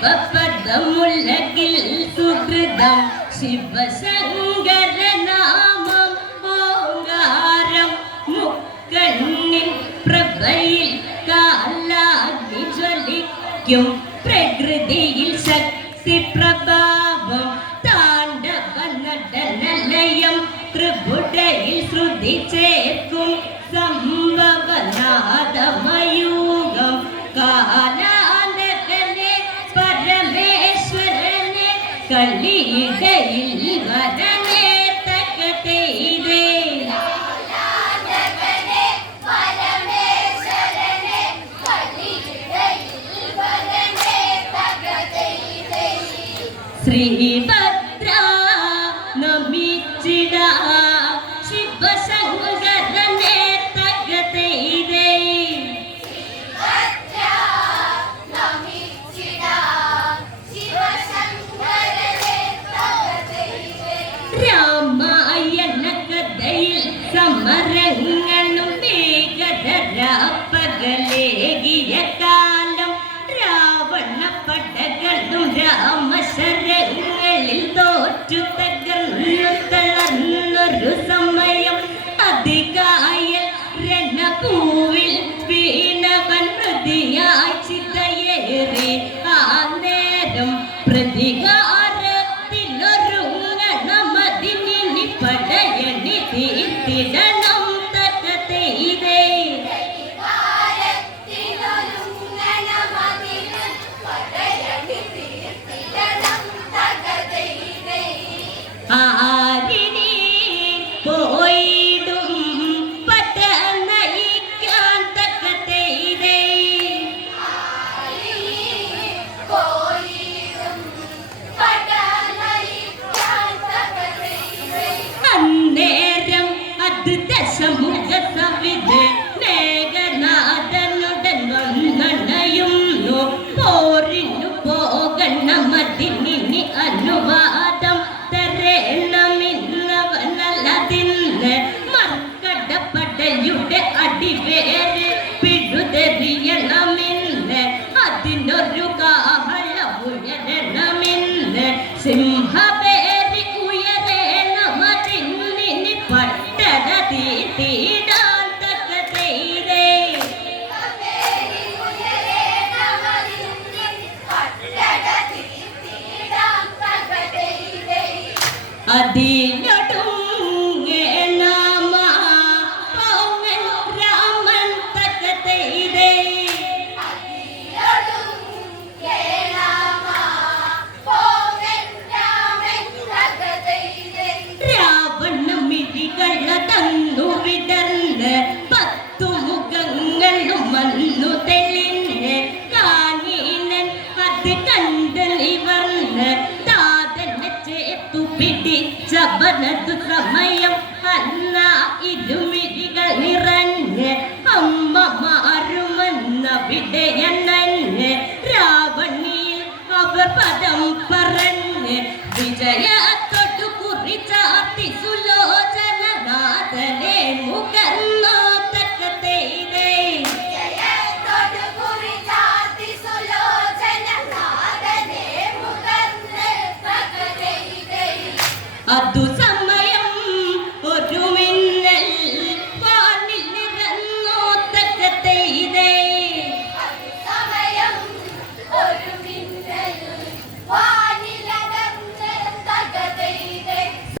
ശിവപദമുലകിൽ സുഹൃതം ശിവശങ്കരനാമം ഓങ്കാരം മുക്കണ്ണിൻ പ്രഭയിൽ കാലാഗ്നി ജ്വലിക്കും പ്രകൃതിയിൽ ശക്തി പ്രഭാവം താണ്ഡവ നടനലയം ത്രിപുടയിൽ ശ്രുതി ചേർക്കും സംഭവനാദമയൂകം കാലാന്തകനെ പരമേശ്വരനെ കലിയിടയിൽ വരനെ തകതൈതേ ശ്രീഭദ്ര നമിച്ചിട ശിവശങ്കരനെ തകതൈതേ രാമായണ കഥയിൽ സമരങ്ങളും ഭീകര പകലേകിയ കാലം രാവണ പടകളും രാമശരങ്ങളിൽ തോറ്റു തകർന്നു തളർന്നൊരു സമയം അതികായ രണഭൂവിൽ വീണവൻ പ്രതിയായി ചിതയേറി ആ നേരം പ്രതികാരത്തിലൊരുങ്ങണമതിനി പടയണി തീർത്തിടണം തകതൈതേ ആരിനി പോയിടും പട നയിക്കാൻ തകതൈതേ അന്നേരം അത് ദശമുഖ സവിധേ മേഘനാഥനുടൻ വന്നണയുന്നു പോരിനു പോകണമതിനി അനുവാദം തരേണമിന്നവനല്ലതിന്ന് മർക്കടപ്പടയുടെ അടിവേര് പിഴുതെറിയണമെന്ന് അതിനൊരു കാഹളമുയരണമെന്ന് സിംഹപേരി ഉയരേണമതിനി പട്ടണ തീടാൻ തകതൈതേ അതിനൊടുങ്ങേണമ പൗങ്ങൻ രാമൻ തകതൈതേ രാവണ മിഴികള തന്നു വിടർന്ന് 10 മുഖങ്ങളും വന്നു തെളിഞ്ഞ് കാനീനൻ അത് കണ്ട് നിവർന്ന് താതനെ ചേർത്തു പിടിച്ചവനതു സമയം അന്ന ഇരുമിഴികൾ നിറഞ്ഞ് അമ്മ മാറുമെന്ന വിടയണ്ണന് രാവണിയിൽ അവർ പദം പറഞ്ഞ് വിജയത്തോടു കുറിച്ചാത്തി സുലോചനനാഥനെ മുഖന്നോ തകതൈതേ അതു